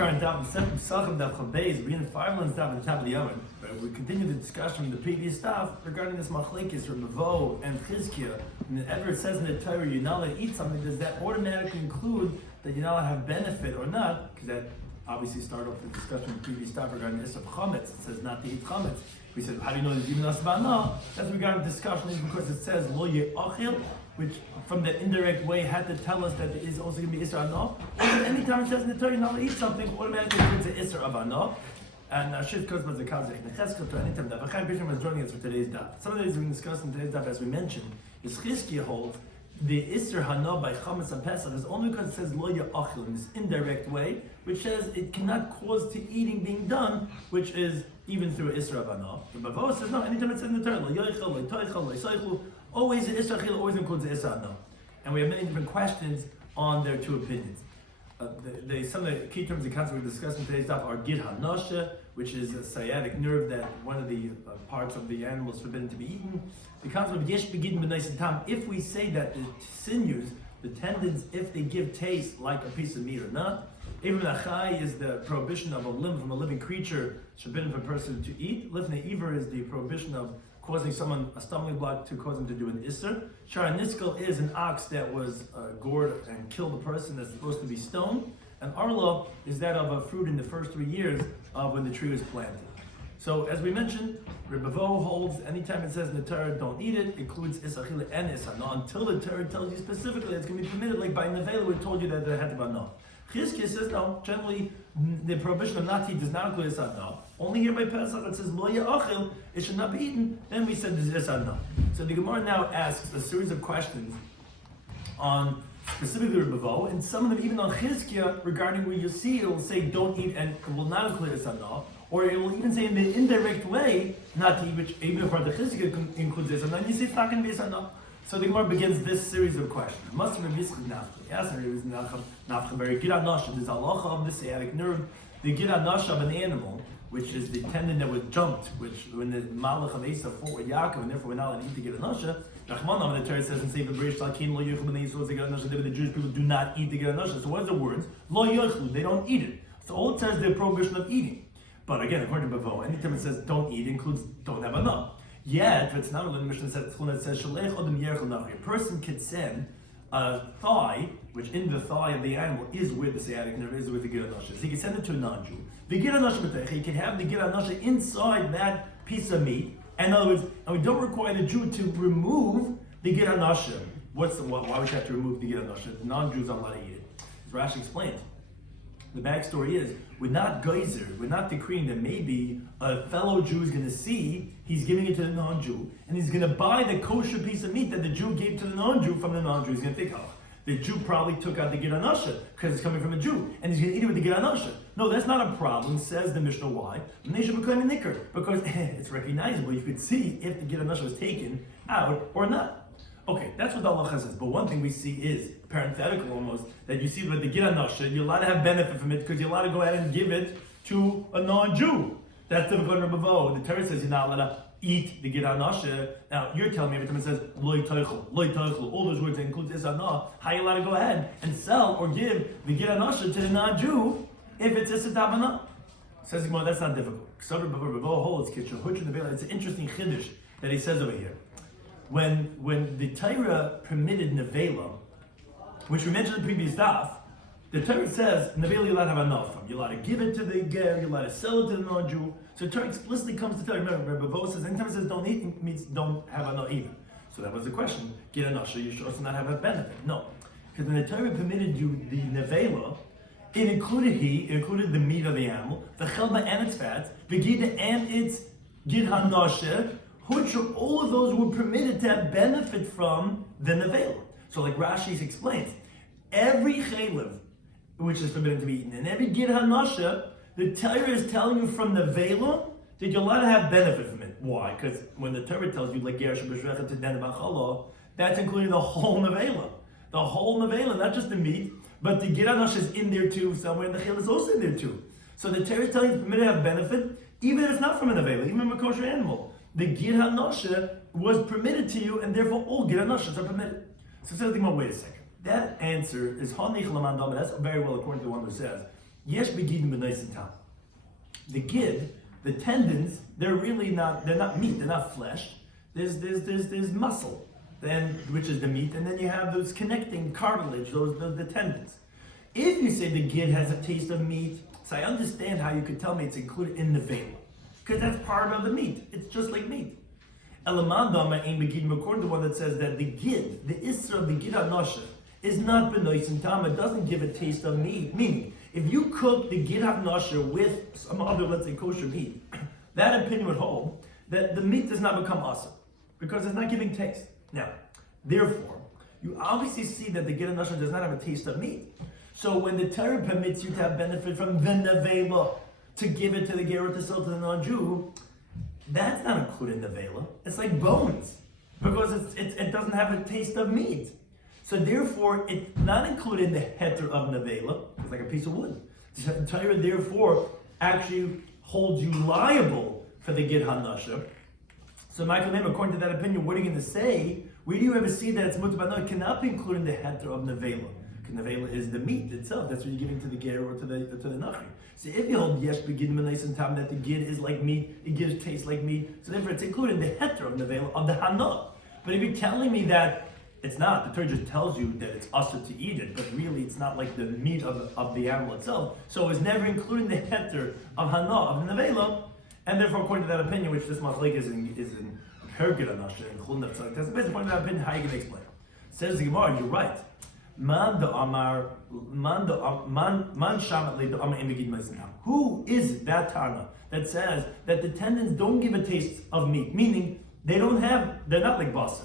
current Daf Pesachim Daf beginning 5 lines down at the top of the Yomim. We continue the discussion from the previous Daf regarding this machlekes from Mavo and Chizkiah. And whenever it says in the Torah you're not allowed to eat something, does that automatically include that you're not allowed to have benefit or not? Because that obviously started off the discussion in the previous Daf regarding the Isra Chametz. It says not to eat Chametz. We said, how do you know there's even asbana? That's what we got in discussion is because it says lo ye'achil, which from the indirect way had to tell us that there is also going to be Isra Ano. Anytime it says in the Torah you're not allowed to eat something, automatically it's an Isra Ano. And Shit Kozma Zakazek, Necheskel to anytime that Chaim Bishop was joining us for today's Daf. Some of the things we discussed in today's Daf, as we mentioned, is Chizkiah holds the Isra Hana by Chametz and Pesach is only because it says lo ya'achil in this indirect way, which says it cannot cause to eating being done, which is even through Isra Hana. The Bavo says no. Anytime it says in the Torah lo ya'achil, lo toichel, lo yisaychel, always the Isra Chil always includes the Isra Hana. And we have many different questions on their two opinions. Some of the key terms and concepts we're discussing today's Daf are Gid HaNasha, which is a sciatic nerve that one of the parts of the animal is forbidden to be eaten. The concept of Yesh Begidin B'Nais Tam, if we say that the sinews, the tendons, if they give taste like a piece of meat or not. Even Achai is the prohibition of a limb from a living creature, forbidden for a person to eat. Lifnei Iver is the prohibition of causing someone a stumbling block to cause them to do an Isser. Shara Niskel is an ox that was gored and killed a person that's supposed to be stoned. And Arla is that of a fruit in the first 3 years of when the tree was planted. So as we mentioned, Rebbe Vo holds anytime it says in the Torah don't eat it, includes Isachila and Isana, until the Torah tells you specifically it's going to be permitted, like by Nevela we told you that it had to be no. Chizkiah says no, generally the prohibition of not to eat does not include Isana. Only here by Pesach it says lo ya'achil, it should not be eaten, then we said this Isana. So the Gemara now asks a series of questions on specifically Rebbe Vo, and some of them even on Chizkiah regarding where you see it will say don't eat and it will not include Isana. Or it will even say in the indirect way not to eat, which even if the Chizkiah includes this, and then you say it's not going to be enough. So the Gemara begins this series of questions. Must have been Nafcha. Yes, there is Nafcha. Very Gid HaNasha. There's halacha of the sciatic nerve. The Gid HaNasha of an animal, which is the tendon that was jumped, which when the Malach of Esav fought with Yaakov, and therefore we're not allowed to eat the Gid HaNasha. Rachmanam, the Torah says in Sefer Berish Lakin Lo Yochlu B'nei Yisrael the Gid HaNasha. The Jewish people do not eat the Gid HaNasha. So what are the words? Lo Yochlu. They don't eat it. So all it says is the prohibition of eating. But again, according to Bavo, anytime it says don't eat, it includes don't have enough. Yet, it's not the Mishnah says a person could send a thigh, which in the thigh of the animal is where the sciatic nerve is, with the Gid HaNasha. So he can send it to a non-Jew. The Gid HaNasha, he can have the Gid HaNasha inside that piece of meat. In other words, and we don't require the Jew to remove the Gid HaNasha. Why would you have to remove the Gid HaNasha? The non-Jews are allowed to eat it. As Rashi explains. The backstory is, we're not geyser, we're not decreeing that maybe a fellow Jew is going to see he's giving it to the non-Jew, and he's going to buy the kosher piece of meat that the Jew gave to the non-Jew from the non-Jew. He's going to think, oh, the Jew probably took out the Gid HaNasha because it's coming from a Jew, and he's going to eat it with the Gid HaNasha. No, that's not a problem, says the Mishnah. Why? Because it's recognizable. You could see if the Gid HaNasha was taken out or not. Okay, that's what the halacha says. But one thing we see is, parenthetical almost, that you see with the Gid HaNasha, you're allowed to have benefit from it because you're allowed to go ahead and give it to a non-Jew. That's difficult in Rebbe Vo. The Torah says you're not allowed to eat the Gid HaNasha. Now, you're telling me every time it says, loy toichel, all those words that include Isana, how are you allowed to go ahead and sell or give the Gid HaNasha to the non-Jew if it's Issa Tavana? Says Gemara, that's not difficult. It's an interesting chiddush that he says over here. When the Torah permitted nevela, which we mentioned in the previous daf, the Torah says nevela you're allowed to have enough from. You're allowed to give it to the ger, you're allowed to sell it to the non-Jew. So the Torah explicitly comes to tell you. Remember, Rebbe Vo says anytime it says don't eat, it means don't have enough either. So that was the question. Gid HaNasha, you should also not have a benefit. No, because when the Torah permitted you the nevela, it included the meat of the animal, the chelba and its fat, the gida and its Gid HaNasha, which all of those were permitted to have benefit from the nevela. So like Rashi explains, every chaylev, which is forbidden to be eaten, and every Gid HaNasha, the Torah is telling you from nevela that you're allowed to have benefit from it. Why? Because when the Torah tells you, like Gersh B'Shrechet to Den B'Chala, that's including the whole nevela. The whole nevela, not just the meat, but the Gid HaNasha is in there too, somewhere, and the chaylev is also in there too. So the Torah is telling you it's permitted to have benefit, even if it's not from a nevela, even from a kosher animal. The Gid HaNasha was permitted to you, and therefore all Gid HaNashas are permitted. So say, wait a second. That answer is Hanich Laman Dama. That's very well according to the one who says Yesh begidin b'noisen tam. The gid, the tendons, they're not meat, they're not flesh. There's muscle, then which is the meat, and then you have those connecting cartilage, the tendons. If you say the gid has a taste of meat, so I understand how you could tell me it's included in the veil, because that's part of the meat. It's just like meat. Elamandama ain't begidin, according to one that says that the gid, the isra of the gid hanosha, is not b'noisen tam. It doesn't give a taste of meat. Meaning, if you cook the gid hanosha with some other, let's say, kosher meat, that opinion would hold that the meat does not become asa, because it's not giving taste. Now, therefore, you obviously see that the gid hanosha does not have a taste of meat. So when the Torah permits you to have benefit from the nevela, to give it to the gerut to sell to the non-Jew, that's not included in the vela. It's like bones, because it doesn't have a taste of meat. So therefore, it's not included in the heter of nevela. It's like a piece of wood. The Torah therefore actually holds you liable for the gid hanasha. So Michael Name, according to that opinion, what are you going to say? Where do you ever see that it's mutabano? It cannot be included in the heter of nevela. Nevela is the meat itself. That's what you're giving to the ger or to the nachri. So if you hold yesh begid menais tam that the gid is like meat, it gives taste like meat. So therefore, it's included in the heter of nevela of the hana. But if you're telling me that it's not, the Torah just tells you that it's usher to eat it, but really it's not like the meat of the animal itself. So it's never included in the heter of hana of the nevela, and therefore, according to that opinion, which this machlek is in Pergid Anasha and Chulun that's the basic point of that opinion. How you can explain it? Says the Gemara, you're right. Who is that Tana that says that the tendons don't give a taste of meat? Meaning they're not like basa,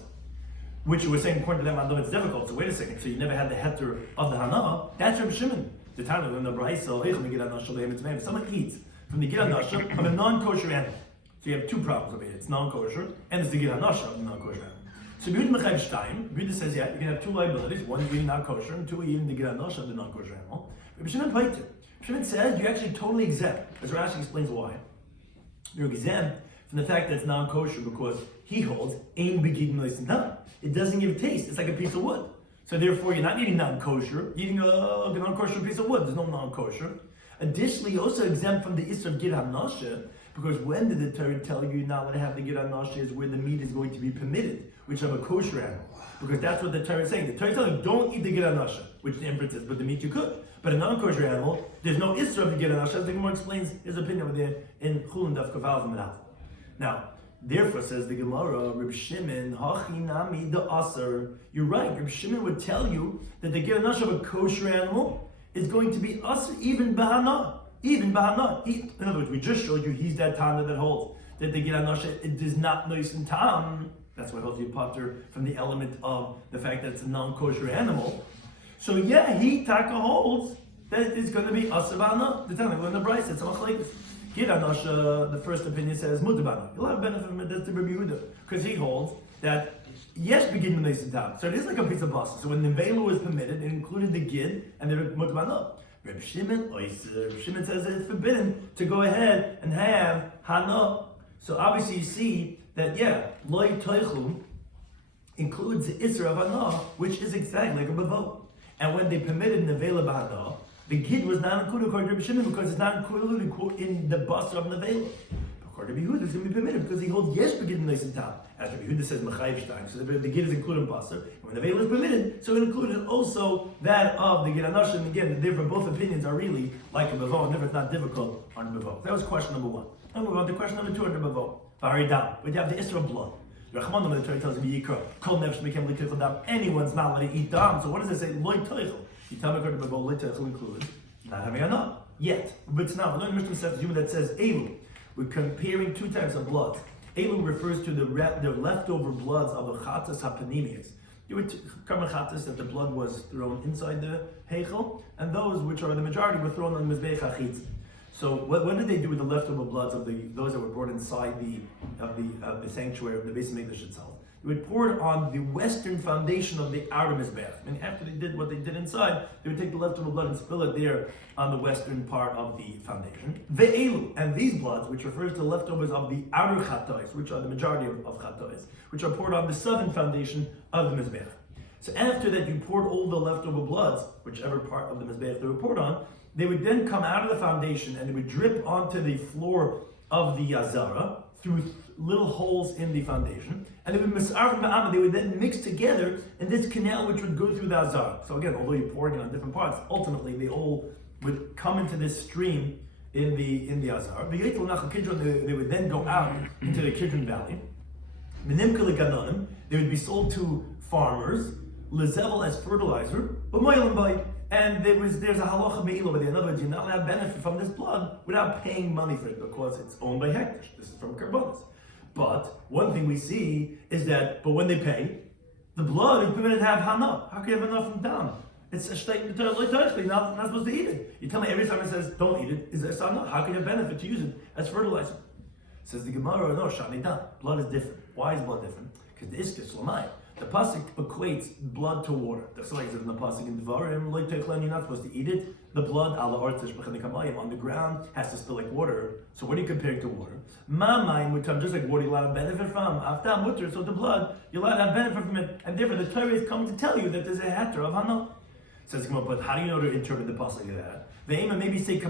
which you were saying according to them, it's difficult. So wait a second. So you never had the heter of the hana? That's Rabbi Shimon. The Tana in the Brayso, if someone eats from the Gid Hanasha of a non-kosher animal, so you have two problems over here. It's non-kosher and it's the Gid Hanasha of the non-kosher animal. So Yehuda says, yeah, you can have two liabilities. One, you're eating non-kosher, and two, you're eating the Gid Hanasha of the non-kosher animal. Rabbi Shimon says you're actually totally exempt. As Rashi explains why. You're exempt from the fact that it's non-kosher because he holds ain begid noisin tam. It doesn't give a taste. It's like a piece of wood. So therefore, you're not eating non-kosher. You're eating a non-kosher piece of wood. There's no non-kosher. Additionally, you're also exempt from the isra of Gid Hanasha, because when did the Torah tell you you're not going to have the Gid Hanasha is where the meat is going to be permitted, which of a kosher animal. Because that's what the Torah is saying. The Torah is telling you don't eat the Gid Hanasha, which the inference is, but the meat you could. But a non-kosher animal, there's no isra of the Gid Hanasha, as the Gemara explains his opinion over there in Chulun Daf Yomi. Now, therefore, says the Gemara, Reb Shimon, Hachinami the Aser. You're right. Reb Shimon would tell you that the Gid Hanasha of a kosher animal is going to be Aser even Bahana. Even Bahana. In other words, we just showed you he's that Tana that holds that the Gid Hanasha it does not noisin tam. That's what holds you potter from the element of the fact that it's a non-kosher animal. So yeah, he taka holds that it's going to be Aser Bahana. The Tana, when the Bryce said something like this. Gid Hanasha, the first opinion says mutabana. You'll have benefit from it. That's the Rabbi Yehuda, because he holds that yes, begin with noisin tam. So it is like a piece of basa. So when the vela was permitted, it included the gid and the mutabana. Reb Shimon says that it's forbidden to go ahead and have hana. So obviously you see that loy toichu includes the isra of hana, which is exactly like a bavo. And when they permitted nevela b'hana, the gid was not included according to Rabbi Shimon because it's not included in the basa of nevela. According to Rabbi Yehuda, it's going to be permitted because he holds yes begid noisin tam. As Rabbi Yehuda says mechayiv shtayim, so the gid is included in basa. And when the veil is permitted, so it included also that of the Gid Hanasha. And again, therefore both opinions are really like a bavo, and therefore it's not difficult on the bavo. That was question number one. Now we move on to question number two on the bavo. Very down. We have the isra of blood. Rachman, the Torah tells me yikra kol nefesh mekem l'tichel dam. Anyone's not allowed to eat dam. So what does it say? Loy toichel. You tell me according to bavo, loy toichel included. Not having enough yet. But it's not. We learn the Mishnah says that says elu. We're comparing two types of blood. Elu refers to the leftover bloods of the chatas hapanimias. You would cover chatas that the blood was thrown inside the heichel, and those which are the majority were thrown on the mizbeach hachitz. So what did they do with the leftover bloods of those that were brought inside the sanctuary of the Beis Hamikdash itself? They would pour it on the western foundation of the outer mizbeach. And after they did what they did inside, they would take the leftover blood and spill it there on the western part of the foundation. Ve'elu, and these bloods, which refers to the leftovers of the outer chatois, which are the majority of chatois, which are poured on the southern foundation of the mizbeach. So after that, you poured all the leftover bloods, whichever part of the mizbeach they were poured on, they would then come out of the foundation and they would drip onto the floor of the Yazara through little holes in the foundation, and they would then mix together in this canal which would go through the Azara. So again, although you're pouring it on different parts, ultimately they all would come into this stream in the Azara. They would then go out into the Kidron Valley. They would be sold to farmers, lezevel as fertilizer, and there's a halacha me'ila, but in other words, you're not allowed to benefit from this blood without paying money for it because it's owned by hektish. This is from karbonos. But one thing we see is that, but when they pay, the blood is permitted to have hana. How can you have enough from down? It's a statement you're not supposed to eat it. You tell me every time it says don't eat it, is there sana? How can you benefit to use it as fertilizer? Says the Gemara, no, shanitan. Blood is different. Why is blood different? Because the iskis l'mayim. The pasuk equates blood to water. That's why it says in the pasuk in Devarim, you're not supposed to eat it. The blood on the ground has to spill like water. So what are you comparing to water? Mamayim would come just like water you're allowed to benefit from. After mutter, so the blood you're allowed to have benefit from it, and therefore the Torah is coming to tell you that there's a heter of hana. Says but how do you know to interpret the pasuk of that? The aim maybe say maybe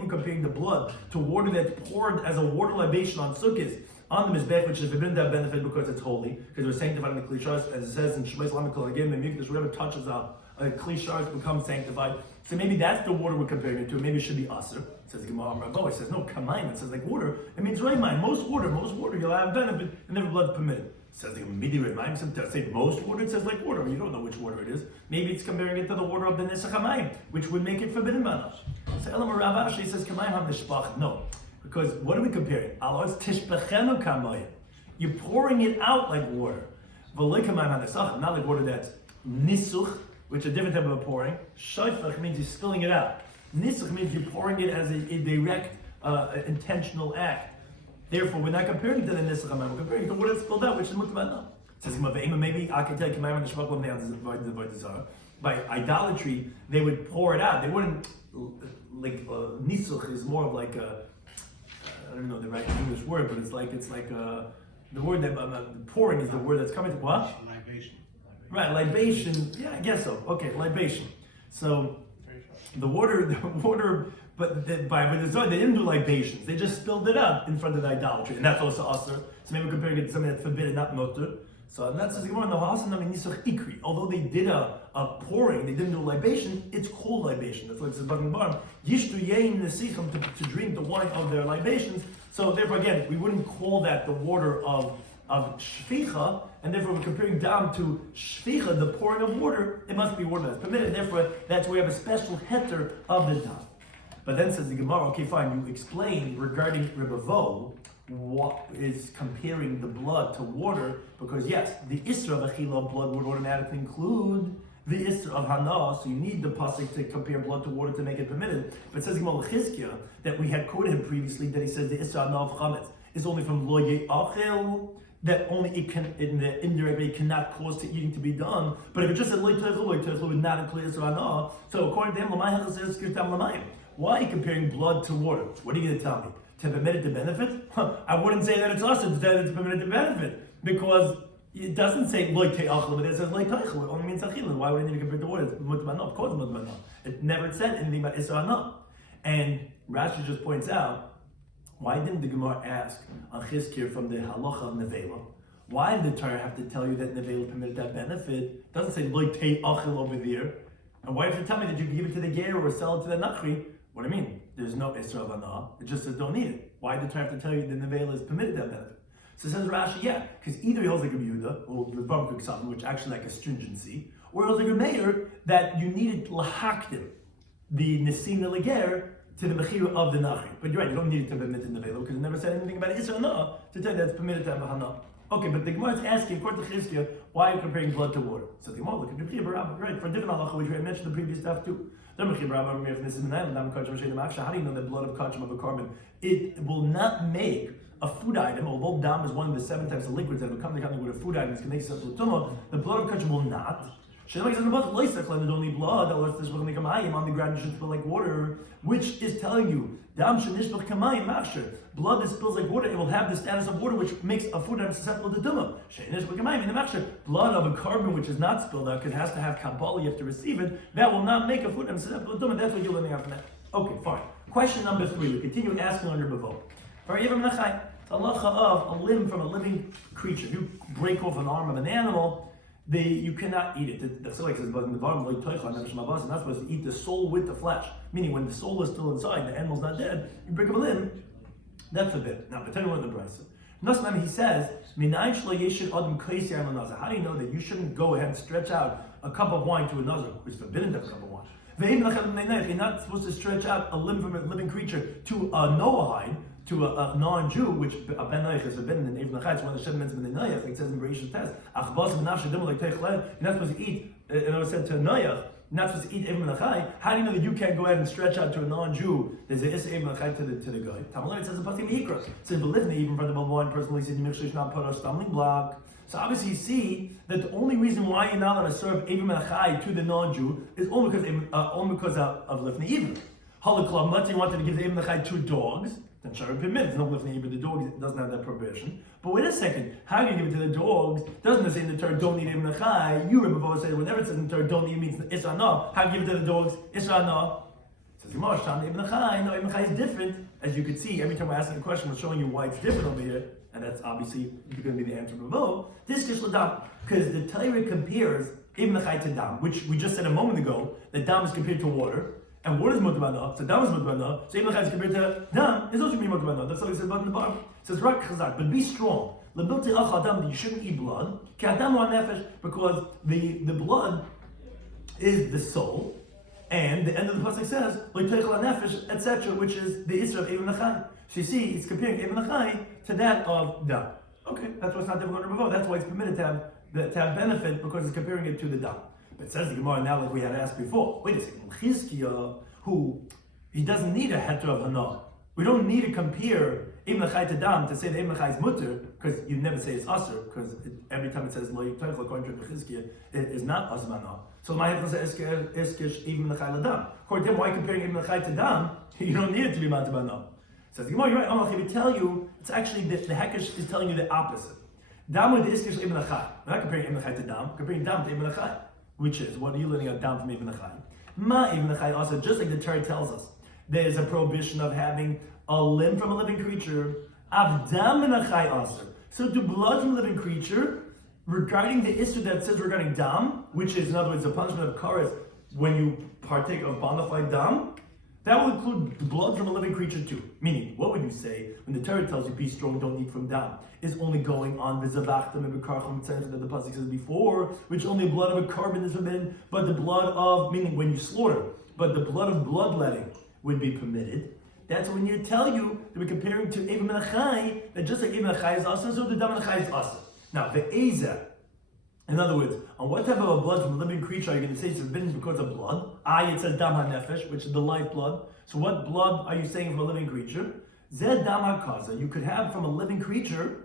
we're comparing the blood to water that's poured as a water libation on sukkahs, on the mizbech, which is forbidden to have benefit because it's holy, because we're sanctified in the klishas, as it says in Shemais Lamikol again, the mikdash, whatever touches a klishas becomes sanctified. So maybe that's the water we're comparing it to. Maybe it should be aser. It says Gemara Rabbo. It says no kamayim. It says like water. It means raymaim. Most water you'll have benefit, and never blood permitted. It says the midi raymaim. Sometimes say most water. It says like water. You don't know which water it is. Maybe it's comparing it to the water of the nesach hamayim, which would make it forbidden banash. So Elam Rav Ashi says kamayim have nishpach. No. Because what are we comparing? You're pouring it out like water. Not like water that's nisuch, which is a different type of pouring. Shayfach means you're spilling it out. Nisuch means you're pouring it as a direct, intentional act. Therefore, we're not comparing it to the nisuch, we're comparing it to water that's spilled out, which is mutavana. Says maybe I can tell you by idolatry, they would pour it out. They wouldn't nisuch is more of like a, I don't know the right English word, but it's like the word that pouring is the word that's coming to what? Libation. Right, libation. Yeah, I guess so. Okay, libation. So the water, but by the Zohar, they didn't do libations. They just spilled it out in front of the idolatry, and that's also aser. So maybe we're comparing it to something that's forbidden, not noter. So that's the Gemara in the Hasan Nisach Ikri. Although they did a pouring, they didn't do a libation, it's called libation. That's what it says about the Bar. Yishtu Yein Nesichem to drink the wine of their libations. So therefore again, we wouldn't call that the water of shficha, and therefore we're comparing down to shficha, the pouring of water, it must be water that's permitted. Therefore, that's where we have a special heter of the dam. But then says the Gemara, okay fine, you explain regarding Rebavo, what is comparing the blood to water, because yes, the Isra of Achila of blood would automatically include the Isra of Hana, so you need the pasuk to compare blood to water to make it permitted. But it says in Malachizkia that we had quoted him previously that he says the Isra Hana of Chametz is only from Lo Ye'achel, that only it can, in the indirect way, cannot cause to eating to be done. But if it just said Lo Ye'achel would not include Isra Hana, so according to him, Lamai Hachas says Kirtam Lamayim. Why are you comparing blood to water? What are you going to tell me? To permit it to benefit? I wouldn't say that it's us, that it's permitted to benefit, because it doesn't say loy te'achel, but it says loy te'achel. It only means achilin. Why would it need to compare to water? It's mutmana. Of course, mutmana. It never said anything about isra hana. And Rashi just points out, why didn't the Gemara ask on Chizkir from the halacha of nevela? Why did the Torah have to tell you that nevela permitted that benefit? It doesn't say loy te'achel over there. And why did you tell me that you can give it to the ger or sell it to the nachri? What do you mean? There's no Isra of Hana. It just says don't need it. Why did the Torah have to tell you that the nevela is permitted that benefit? So it says Rashi, yeah, because either he holds like a Yehuda, or the Barbara something, which actually like astringency, or he holds like a mayor that you needed lahaktim, the Nesina Leger, to the Mechira of the Nachri. But you're right, you don't need it to permit the nevela, because it never said anything about Isra Hana to tell you that it's permitted to have a Hana. Okay, but the Gemara is asking, according to Chizkiah, why are you comparing blood to water? So the Gemara, look at the B'chir, right, for a different halacha, which we had mentioned the previous stuff too. How do you know the blood of kachim of a carbon? It will not make a food item, although dam is one of the 7 types of liquids that will come together with a food item, the blood of kachim will not. Shemai says about only blood, on the ground you should spill like water, which is telling you blood that spills like water, it will have the status of water, which makes a food susceptible to tumah. Blood of a carbon which is not spilled out, because it has to have kabbalah, you have to receive it, that will not make a food susceptible to tumah. That's what you're learning out from that. Okay, fine. Question number 3. We continue asking under Bavo. It's a halacha of a limb from a living creature. If you break off an arm of an animal, you cannot eat it. The Chilek says, but in the bottom, you're not supposed to eat the soul with the flesh. Meaning, when the soul is still inside, the animal's not dead, you break up a limb, that's forbidden. Now, but tell you what the Brisa. He says, how do you know that you shouldn't go ahead and stretch out a cup of wine to another, which is forbidden to have a cup of wine? You're not supposed to stretch out a limb from a living creature to a Noahide, to a non-Jew, which a ben Noach is forbidden in Even Lachai. It's one of the Shem mentions in the Noach, like it says in Bereshit Test. You're not supposed to eat, and it was said to Noach, you're not supposed to eat Even Lachai. How do you know that you can't go ahead and stretch out to a non-Jew? There's a Issa Even Lachai to the guy. Tamalai says in Pasuk Mehikra. It says, even from the one personally said, Yimich not put a stumbling block. So obviously you see that the only reason why you're not allowed to serve Even Lachai to the non-Jew is only because of Lifnei Even. Halaklav, let's say you wanted to give the Even Lachai 2 dogs, then Shara permits, no Lifnei Even, the dog doesn't have that prohibition. But wait a second, how do you give it to the dogs? Doesn't it say in the Torah, don't eat Even Lachai? You, Rabbi Bo, say, whenever it says in the Torah, don't eat means Isra Na. How do you give it to the dogs? Isra Na. Says Gemara, Sham Even Lachai. No, Even Lachai is different. As you can see, every time we're asking a question, we're showing you why it's different over here. And that's obviously going to be the answer of Bo. This is Dam, because the Torah compares Even Lachai to Dam, which we just said a moment ago, that Dam is compared to water. And water is mutabana, so dam is mutabana, so even is compared to dam, is also going to be mutabana. That's what he says about in the bottom. It says, Rak chazak, but be strong. Lebilti ach adam, you shouldn't eat blood. Ki adam wa nefesh, because the blood is the soul. And the end of the pasuk says, L'teichel nefesh, etc., which is the Isra of Even Lachai. So you see, it's comparing Even Lachai to that of dam. Okay, that's why it's not difficult to remove. That's why it's permitted to have benefit, because it's comparing it to the dam. It says the Gemara now, like we had asked before. Wait a second, Chizkiah, who he doesn't need a heter of hana. We don't need to compare Ibn Lachai to Dam to say that Ibn Lachai is mutter, because you never say it's aser, because every time it says lo yitayich according to Chizkiah, it is not asmana. So my heter says iskish Ibn Lachai ladam. According to him, why comparing Ibn Lachai to Dam? You don't need it to be matabana. Says the Gemara, you're right. Amalach, if we tell you, it's actually the hekesh is telling you the opposite. Dam with the iskish Ibn Lachai. We're not comparing Ibn Lachai to Dam. Comparing Dam to Ibn Lachai. Which is, what are you learning out down from Ibn Lachai? Ma Ibn Lachai also, just like the Torah tells us, there is a prohibition of having a limb from a living creature. Avdam Ibn Lachai also. So to blood from a living creature, regarding the issue that says regarding dam, which is in other words the punishment of kares when you partake of bona fide dam, that will include the blood from a living creature too. Meaning, what would you say when the Torah tells you be strong, don't eat from dam? Is only going on the zavachtam and bekarcham that the pasuk says before, which only blood of a carbon is forbidden, but the blood of, meaning when you slaughter, but the blood of bloodletting would be permitted. That's when you tell you that we're comparing to Ibn Lachai, that just like Ibn Lachai is asa, so the dam Lachai is asa. Now the eza, in other words, on what type of a blood from a living creature are you going to say it's forbidden because of blood? It says dam ha-nefesh, which is the life blood. So what blood are you saying from a living creature? Zed dam ha-kaza. You could have from a living creature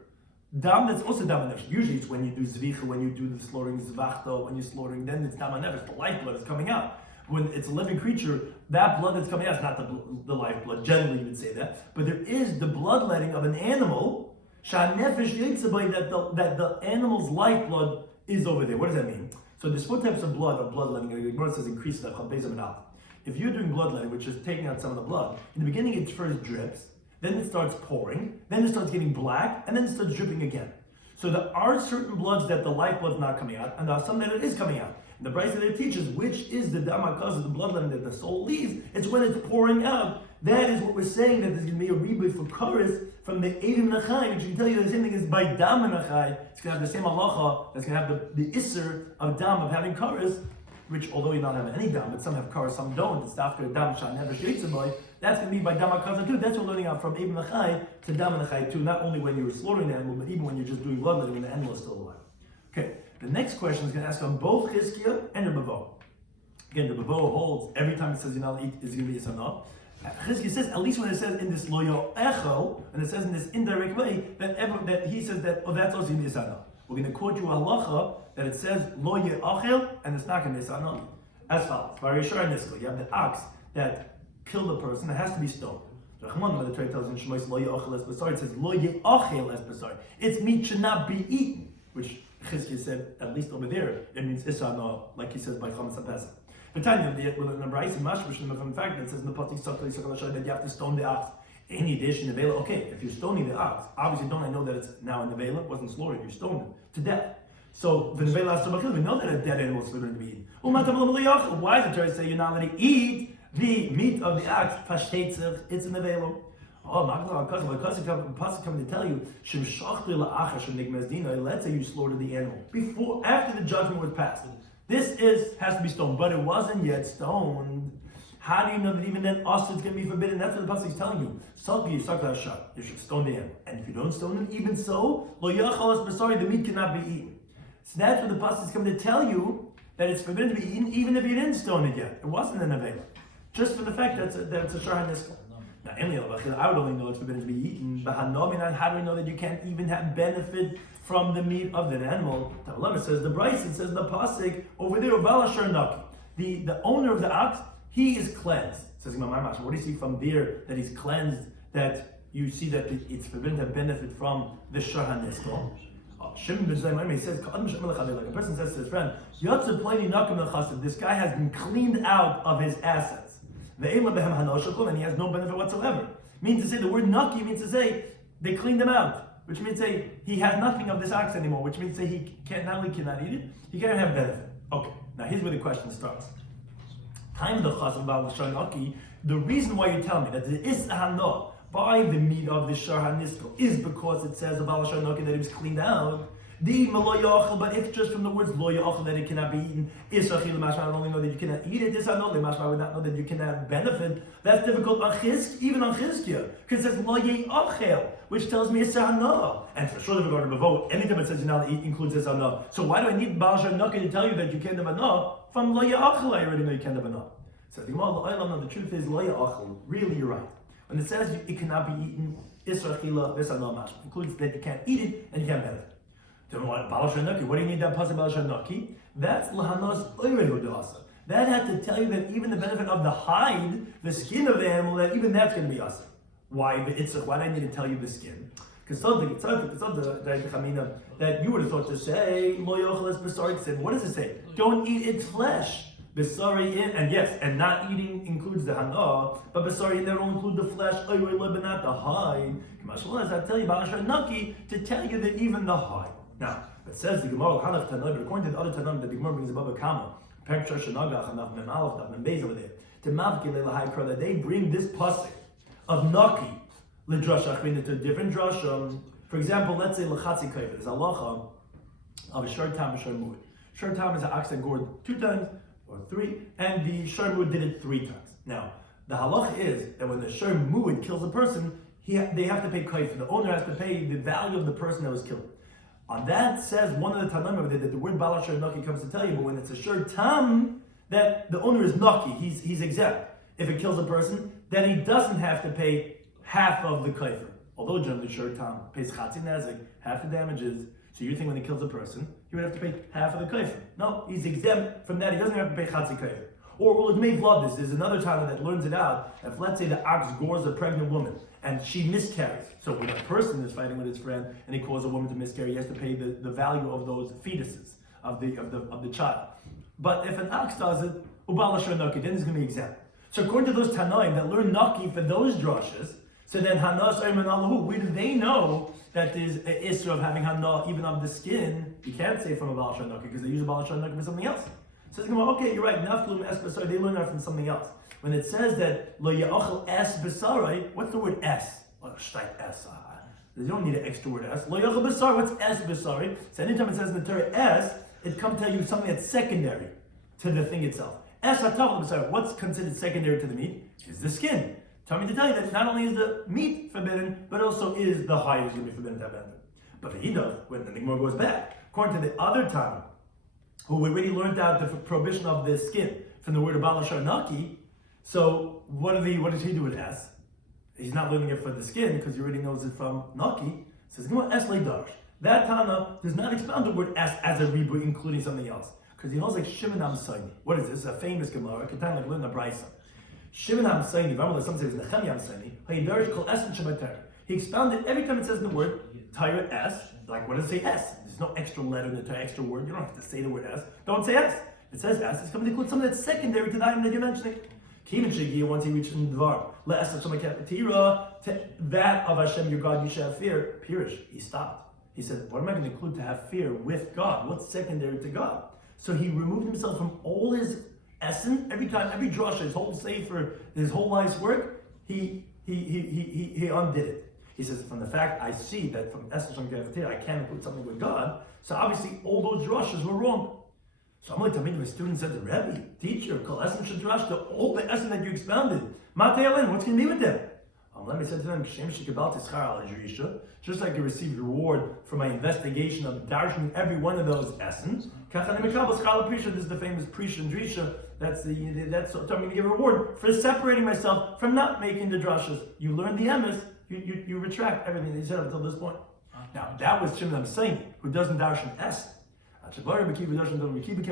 dam that's also dam ha-nefesh. Usually it's when you do zvicha, when you do the slaughtering zvachta, when you're slaughtering, then it's dam ha-nefesh. The life blood is coming out. When it's a living creature, that blood that's coming out is not the life blood. Generally you would say that. But there is the bloodletting of an animal, that the animal's life blood is over there. What does that mean? So there's 4 types of bloodletting. The Gemara says increase that. If you're doing bloodletting, which is taking out some of the blood, in the beginning it first drips, then it starts pouring, then it starts getting black, and then it starts dripping again. So there are certain bloods that the life blood's not coming out, and there are some that it is coming out. And the Brisa there teaches which is the damakaz, the bloodletting that the soul leaves. It's when it's pouring out. That is what we're saying, that there's going to be a reboot for kares from the Eidim Nachai, which can tell you the same thing is by Dam Nachai. It's going to have the same halacha, that's going to have the Isser of Dam, of having kares, which although you don't have any Dam, but some have kares, some don't. It's after Dam Shah never Sheitzabay. That's going to be by Dam HaKaza too. That's what we're learning out from Eidim Nachai to Dam Nachai too, not only when you're slaughtering the animal, but even when you're just doing bloodletting when the animal is still alive. Okay, the next question is going to ask on both Chizkiah and the Bavo. Again, the Bavo holds every time it says you're not eat is going to be Yisana. Chizkiah says, at least when it says in this loyo echel, and it says in this indirect way, that he says that, oh, that's also in Yisana. We're going to quote you a halacha that it says lo ye'achel and it's not going to be sanah. As follows: you have the ox that killed a person that has to be stoned. The Torah tells in Shemais lo ye'achel es basar. It says lo ye'achel es basar. Its meat should not be eaten, which Chizkiah said at least over there. It means isana, like he says by Chametz HaPesach. But Tanya, the Brayis and Mashmash, from the fact that it says in the Pasuk that you have to stone the ox. Any addition of Nevela, okay, if you're stoning the ox, obviously don't I know that it's now in Nevela, it wasn't slaughtered, you're stoned him to death. So the Nevela has to we know that a dead animal is forbidden to be eaten. Why does the Torah say you're not allowed to eat the meat of the ox? It's in Nevela. Oh, Pasuk coming to tell you, let's say you slaughtered the animal after the judgment was passed. This has to be stoned, but it wasn't yet stoned. How do you know that even then also it's going to be forbidden? That's what the pasuk is telling you. You should stone the animal. And if you don't stone it, even so, lo yachal es basari, the meat cannot be eaten. So that's what the pasuk is coming to tell you, that it's forbidden to be eaten, even if you didn't stone it yet. It wasn't an avela. Just for the fact that it's a shar haniska. Now, I would only know it's forbidden to be eaten, but how do we know that you can't even have benefit from the meat of that animal? It says the Bryce, it says the pasuk over there, the owner of the ox, he is cleansed. Says what do you see from there that he's cleansed, that you see that it's forbidden to benefit from the shar haniska? Shimon ben Zayman says, like a person says to his friend, this guy has been cleaned out of his assets. And he has no benefit whatsoever. Means to say, the word naki means to say, they cleaned him out. Which means to say, he has nothing of this ox anymore. Which means to say, he not only cannot eat it, he can't have benefit. Okay, now here's where the question starts. The reason why you tell me that the is hano by the meat of the shar hanisko is because it says about shar naki that it was cleaned out. But if just from the words lo yachal that it cannot be eaten, Israchil mashma, not only know that you cannot eat it, Israchil mashma would not know that you cannot benefit. That's difficult on even on Chizkiah, because it says lo yachal, which tells me it's hana. And for sure, if we're going to vote, anytime it says you now eat includes it's hana. So why do I need Baal Shar Naki to tell you that you can't have hana? From lo yachal, I already know you can't have hana. So the truth is lo yachal. Really, you're right. When it says it cannot be eaten, Israchil this hana mashma includes that you can't eat it and you can't benefit. What do you need that pasuk Baal Shar Naki? That's lahanos oirehu dehasa. That had to tell you that even the benefit of the hide, the skin of the animal, that even that's going to be asa. Why? Why do I need to tell you the skin? Because something that you would have thought to say lo yochel es basari. Said, what does it say? Don't eat its flesh. Basari in, and yes, and not eating includes the hana, but basari in there will include the flesh, but not the hide. I tell you Baal Shar Naki to tell you that even the hide. Now, it says the Gemara, but according to the other Tanam that the Gemara brings above a comma, that they bring this pasuk of Naki, l'drasha, to a different drasha. For example, let's say l'chatzi kaifer. There's a halacha of a shor tam and shor muad. Shor tam is an ox that gored 2 times or 3, and the shor muad did it 3 times. Now, the halacha is that when the shor muad kills a person, they have to pay kaifer. The owner has to pay the value of the person that was killed. On that says one of the Tanaim over there that the word Baal Shar Naki comes to tell you, but when it's a shor tam, that the owner is Naki, he's exempt. If it kills a person, then he doesn't have to pay half of the kaifer. Although generally shor tam pays chatzi nazik, half the damages. So you think when he kills a person, he would have to pay half of the kaifer. No, he's exempt from that. He doesn't have to pay chatzi kaifer. Or it may flood this. There's another Tana that learns it out. If let's say the ox gores a pregnant woman and she miscarries, so when a person is fighting with his friend and he causes a woman to miscarry, he has to pay the value of those fetuses of the child. But if an ox does it, Baal Shar Naki, then it's going to be exempt. So according to those Tanaim that learn Naki for those drushes, so then Hanas Ayman Allahu, where do they know that there's an issue of having Hana even on the skin? You can't say from a Baal Shar Naki because they use a Baal Shar Naki for something else. So it's going to okay, you're right, Naflum es basari, they learn that from something else. When it says that lo ya'achel es basari, what's the word es? Oh, shtayt es. You don't need an extra word es. Lo ya'achel basari, what's es basari? So anytime it says in the Torah es, it comes to tell you something that's secondary to the thing itself. Es ha'tavle basari, what's considered secondary to the meat? Is the skin. Tell me to tell you that not only is the meat forbidden, but also is the hide is going to be forbidden to have benefit. But for Hida, when the Gemara goes back, according to the other time, who already learned out the prohibition of the skin from the word of Baal Shar Naki, so what does he do with es? He's not learning it for the skin because he already knows it from Naki. Says, Es le darsh. That Tana does not expound the word es as a ribui, including something else. Because he holds like Shimon HaMsaini. What is this? A famous Gemara, Katan like Lina Braisa. Shimon HaMsaini, some say it's Nechemi HaMsaini, Hayidarish kol es and Shabbatar. He expounded every time it says in the word Torah es, like what does it say es? There's no extra letter in the Torah, extra word. You don't have to say the word es. Don't say es. It says es. It's coming to include something that's secondary to the item that you're mentioning. Kivin Shigi, once he reached in the Dvar, Le'es Hashem HaKetira, that of Hashem your God you shall have fear. Pirish, he stopped. He said, what am I going to include to have fear with God? What's secondary to God? So he removed himself from all his essence. Every time, every drasha, his whole sefer, his whole life's work, he undid it. He says, from the fact I see that from essence from Gavitira, I can't include something with God. So obviously all those drashas were wrong. So I'm like to meet my student said, Rebbe, teacher, call essence shadrash, all the essence that you expounded. Matei what's going to be with them? Let me say to them, just like I received reward for my investigation of darshaning every one of those essence. This is the famous Prisha and Drisha. That's what I'm going to give a reward for separating myself from not making the drashas. You learn the emes, you retract everything that you said up until this point. Now that was Shimon HaMsaini, who doesn't darshan es. Became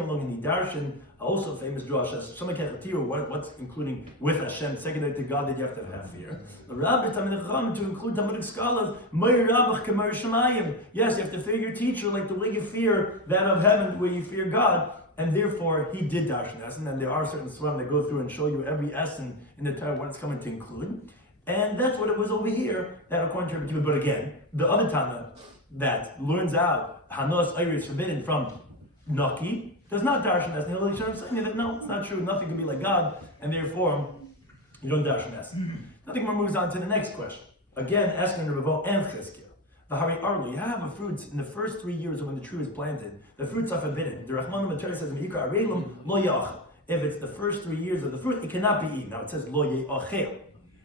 along in the darshan, also famous drashas. What's including with Hashem, secondary to God that you have to have fear. The Rabbi to include Talmudic scholars. Yes, you have to fear your teacher like the way you fear that of heaven, where you fear God. And therefore, he did darshan essence. And there are certain swam that go through and show you every essence in the Torah what it's coming to include. And that's what it was over here. That according to Rabbi Kiva. But again, the other Tana that learns out Hanos Ayri is forbidden from Naki does not darshan es. He'll saying that no, it's not true. Nothing can be like God, and therefore you don't darshan es. Nothing more moves on to the next question. Again, asking the Ravo and Chizkiah. V'hari arli, you have a fruit in the first 3 years of when the tree is planted. The fruits are forbidden. The Rahman Matar says, "Meikar areilum lo yachal." If it's the first 3 years of the fruit, it cannot be eaten. Now it says lo yachal,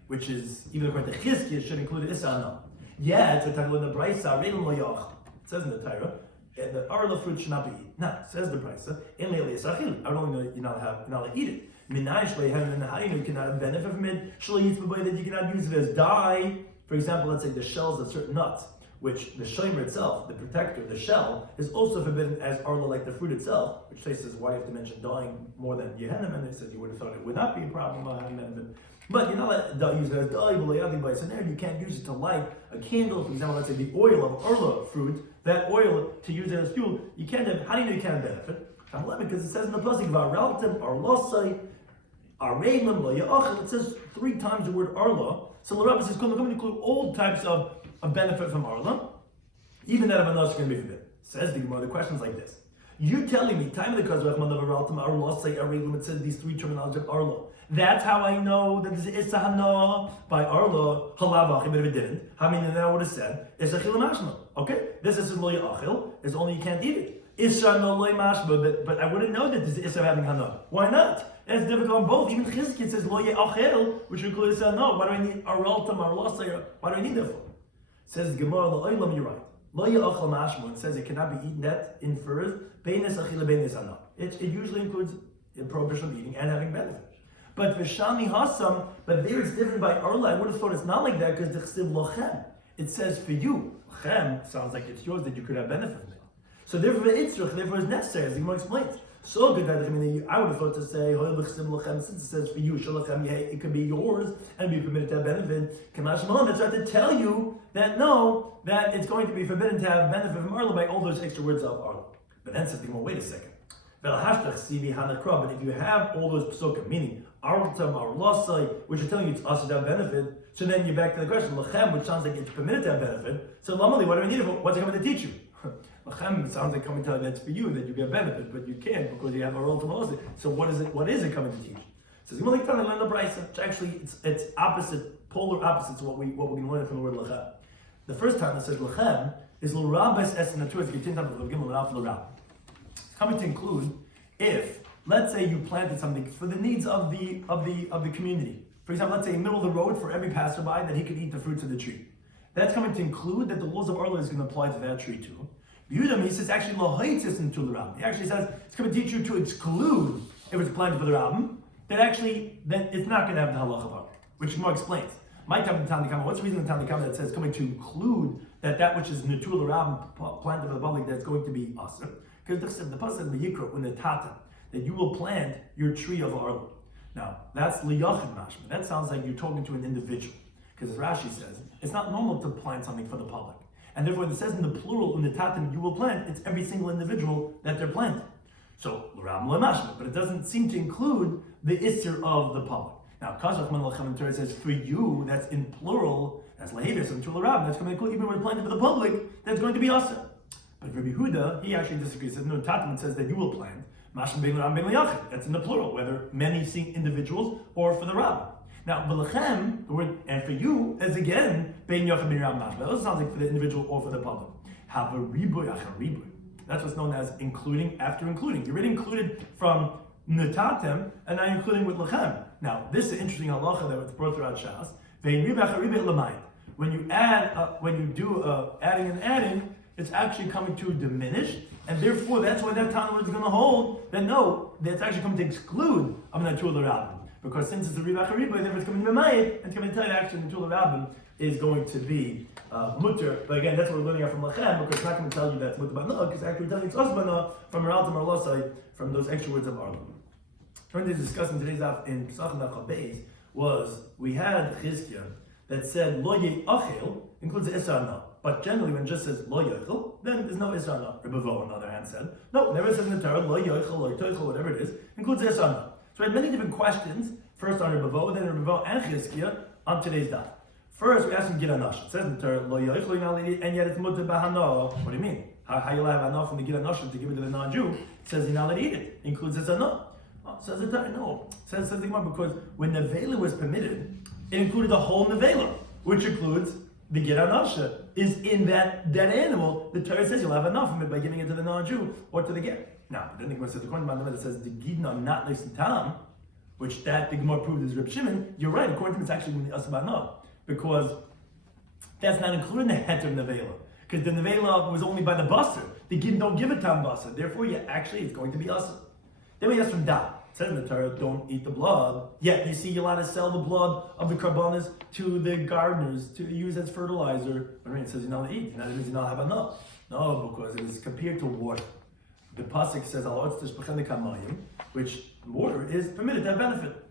which is even according to Chizkiah should include isana. Yeah, it's a talking about the braysa areilum lo yachal. It says in the Torah. The arla fruit should not be eaten. Now, says the Brisa, I don't know you're not allowed to eat it. How do you know you cannot benefit from it? That you cannot use it as dye. For example, let's say the shells of certain nuts, which the shomer itself, the protector, the shell, is also forbidden as arla, like the fruit itself, which says why you have to mention dyeing more than Yehenim, and they said you would have thought it would not be a problem about having benefit. But you're not allowed to use it as dye, so there you can't use it to light a candle. For example, let's say the oil of arla fruit, that oil to use it as fuel, you can't have. How do you know you can't benefit? Because it says in the pasuk "Va'araltem arlosai areilim lo ya'achel." It says 3 times the word arla. So the Rabbi says, "Come to include all types of benefit from arla, even that of anos is going to be forbidden." Says the Gemara. The question is like this: you're telling me time of the kazvach manav araltem arlosai areilim. It says these 3 terminologies of arla. That's how I know that this is Issahana by Arla, Halavach, but if it didn't, I mean, then I would have said, Issachil Mashma. Okay? This is Loy Achil, it's only you can't eat it. Issa no Loy Mashma, but I wouldn't know that this is Issa having Hana. Why not? It's difficult on both. Even Chizkiah says Loy Achil, which includes Issa no. Why do I need Araltam, Arlasayr? Why do I need that for? Says Gemara, Lo'olam, you're right. Loy Achil Mashma, it says it cannot be eaten, that infers, Beinis Achil, Beinis Hana. It usually includes the prohibition of eating and having benefit. But Vishani Hasam, but there it's different by Arla. I would have thought it's not like that because the Chsiv Lochem. It says for you. Lochem sounds like it's yours that you could have benefit from it. So therefore Itzrach, therefore it's necessary, as the Gemara explains. So good that I would have thought to say, since it says for you, it could be yours and be permitted to have benefit. Kamash Malon, it's right to tell you that no, that it's going to be forbidden to have benefit from Arla by all those extra words of Arla. But then says the Gemara, wait a second. But if you have all those psukim, meaning Artam, Arlasai, which are telling you it's us to have benefit, so then you're back to the question, Lachem, which sounds like it's permitted to have benefit. So Lamali, what do I need it for? What's it coming to teach you? Lachem sounds like coming to tell you that's for you, that you get benefit, but you can't because you have Artam, Arlasai. So what is it coming to teach? So it's like trying to learn the Brisa, which actually it's opposite, polar opposites of what we're going to learn from the word Lachem. The first time it says Lachem is L'Rabes Es Natur, it's coming to include if, let's say, you planted something for the needs of the community. For example, let's say in the middle of the road for every passerby that he could eat the fruits of the tree. That's coming to include that the laws of Arla is going to apply to that tree too. Yudam, he says actually lahaitis into the rabbin. He actually says it's going to teach you to exclude if it's planted for the rabbin. That actually then it's not going to have the halacha part, which more explains. My type of Tanakama, what's the reason in Tanakama that says coming to include that which is Netul Rab, planted for the public, that's going to be Asr? Because the Pasuk in the Yikra, in the Tata, that you will plant your tree of Arla. Now, that's Liyachid Mashma. That sounds like you're talking to an individual. Because as Rashi says, it's not normal to plant something for the public. And therefore, it says in the plural, in the Tatam, you will plant, it's every single individual that they're planting. So, L'Ram L'Mashma, but it doesn't seem to include the Isser of the public. Now, Kashach Man L'Chem Torah says, for you, that's in plural, that's Lehevis and Tularab, that's going to include, even when it's planted for the public, that's going to be Asa. But Rabbi Huda, he actually disagrees. He says, no, in Tatam it says that you will plant, Mashma Ben L'Ram Ben L'Yachid, that's in the plural, whether many individuals or for the Rabbi. Now, V'Lechem, the word, and for you, is again, Ben Yachid Ben Ram Mashma. That also sounds like for the individual or for the public. Have a riboy achar riboy. That's what's known as including after including. You already included from Netatem, and now you're including with Lechem. Now, this is an interesting halacha that was brought throughout Shas. When you add, when you do adding and adding, it's actually coming to diminish, and therefore that's why that Tana is going to hold that no, that's actually coming to exclude Amnatul Rabbim. Because since it's a Ribach Riba, therefore it's coming to Memayit, and it's going to tell you actually Natul Rabbim is going to be mutter. But again, that's what we're learning out from Lachem, because it's not going to tell you that's mutter bana, because actually telling you it's osbana from Meralta Merlosai, from those extra words of Arla. Trying to discuss in today's daf in Pesachim Daf was we had Chizkiah that said lo ye'achel includes the isra. But generally, when it just says lo yochel, then there's no isra. Rabbi Vo, on the other hand, said no. Never says in the Torah lo yochel, lo toichel, whatever it is, includes isra. So we had many different questions. First on Rabbi Vo, then Rabbi Vo and Chizkiah on today's daf. First, we asked him Gilanash. It says in the Torah lo yochel, and yet it's mutter bahano. What do you mean? How you have enough from the Gilanash to give it to the non-Jew? It says you're not allowed to eat it. Includes isra. Says it no. Says the Gemara because when nevela was permitted, it included the whole nevela, which includes the ger anasha is in that animal. The Torah says you'll have enough of it by giving it to the non-Jew or to the ger. Now, then the Gemara says according to the that says the gidna not listen tam, which that the Gemara proved is Reb Shimon. You're right. According to him, it's actually the asabana because that's not including the heter nevela because the nevela was only by the basar. The gid don't give it tam basar. Therefore, it's going to be asa. Then we ask from Daf. It says in the Torah, don't eat the blood. Yet you see you're allowed to sell the blood of the karbanas to the gardeners to use as fertilizer. But it says you're not allowed to eat. That means you're not have enough. No, because it is compared to water. The pasuk says which water is permitted to have benefit.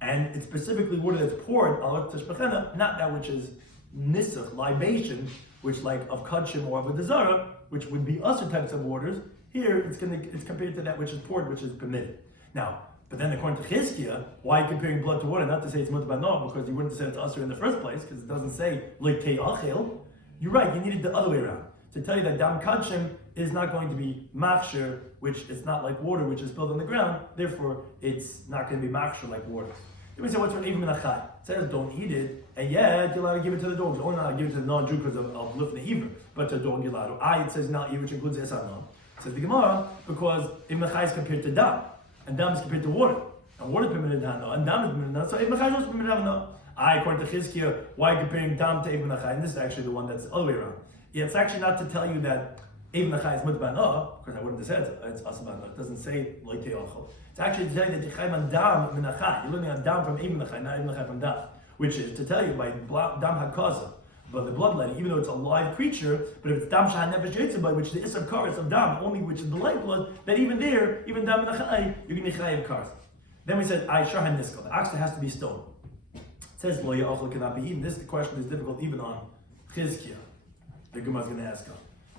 And it's specifically water that's poured, not that which is nisach, libation, which like of kachim or of a dezara, which would be other types of waters. Here, it's compared to that which is poured, which is permitted. Now, but then according to Chizkiah, why are you comparing blood to water? Not to say it's mutter b'no, because you wouldn't have said it's usher in the first place, because it doesn't say like achel. You're right, you need it the other way around. To tell you that dam kachim is not going to be machshir, which it's not like water, which is spilled on the ground, therefore it's not going to be machshir like water. Then we say, what's for even minachai? It says don't eat it, and yet you're allowed to give it to the dogs. You're only allowed to give it to the non-Jew because of lifnei ivor, but to the dog you're allowed to. It says not eat, which includes esanon. Says the Gemara, because Ibn Chai is compared to dam, and dam is compared to water, and water is permitted to hano, and dam is permitted to hano, so Ibn Chai is also permitted to hano. According to Chizkiah, why are you comparing dam to Ibn Chai? And this is actually the one that's the other way around. Yeah, it's actually not to tell you that Ibn Chai is mutter b'no, because I wouldn't have said it's asabano. It doesn't say loy te'ochel. It's actually to tell you that you're on dam Ibn Chai. You're learning on dam from Ibn Chai, not Ibn Chai from dam, which is to tell you by dam hakaza. But the bloodletting, even though it's a live creature, but if it's dam shahan nefesh yitzabay, which is the isar kares of dam, only which is the lifeblood, that even there, even dam nachai, you're going to be chayav kares. Then we said, I shahan niskal. The ox has to be stoned. It says lo ya'achol cannot be eaten. This question is difficult even on Chizkiah. The Gemara is going to ask us,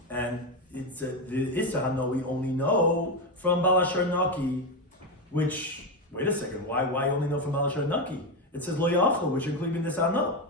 and it's the isar hano we only know from balashar naki, which wait a second, why only know from balashar naki? It says lo ya'achol, which including this hano.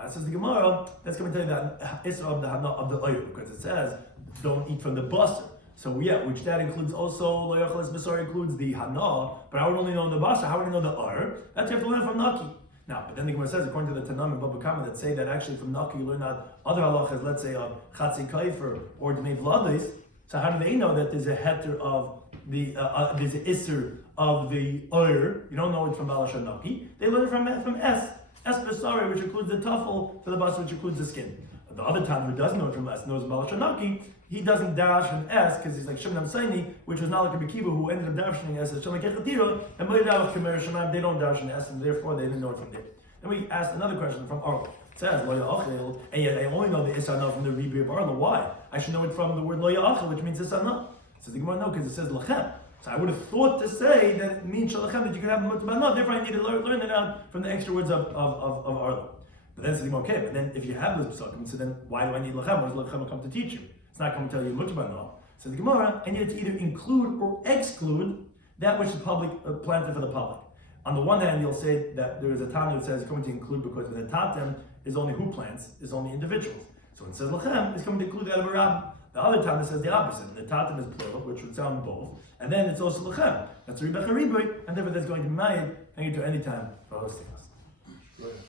That says the Gemara, that's going to tell you that Isra of the oil, because it says don't eat from the basar. So yeah, which that includes also lo yachal basar includes the hana, but I would only know the basar. How would I know the ar? That's you have to learn from Naki. Now, but then the Gemara says, according to the Tanam and Baba Kama, that say that actually from Naki you learn out other halachas, let's say of Chatzi Kaifer or Dmei Vladis. So how do they know that there's a heter of the there's an Isser of the oil? You don't know it from Balashar Naki. They learn it from S. Es Besari, which includes the tuffle, to the basar, which includes the skin. The other time who doesn't know it from S knows Balashar Naki, he doesn't dash from S because he's like Shimon Saini, which was not like a Bekiva who ended up dashing S as Shimon Kechatira, and they don't dash in S, and therefore they didn't know it from there. Then we asked another question from Arlo. It says, Lo Ya'achil, and yet I only know the Isana from the Rebbe of Arlo. Why? I should know it from the word Lo Ya'achil, which means Isana. Says the Gemara, no, because it says Lachem. So I would have thought to say that it means Shalachem, that you could have Mutbah. No, therefore I need to learn it out from the extra words of Arlo. But then says the Gemara, okay, but then if you have those Pesachim, so then why do I need Lachem? What does Lachem come to teach you? It's not coming to tell you Mutbah. No. So the Gemara, I need to either include or exclude that which is public, planted for the public. On the one hand, you'll say that there is a Tana that says it's coming to include because the Tatem is only who plants, is only individuals. So when it says Lachem, it's coming to include that of a Rabbah. The other Tana says the opposite. The Tatem is plural, which would sound both. And then it's also Lachem. That's a Rebbe Chariboy, and therefore that's going to be made. Thank you to any time for hosting us.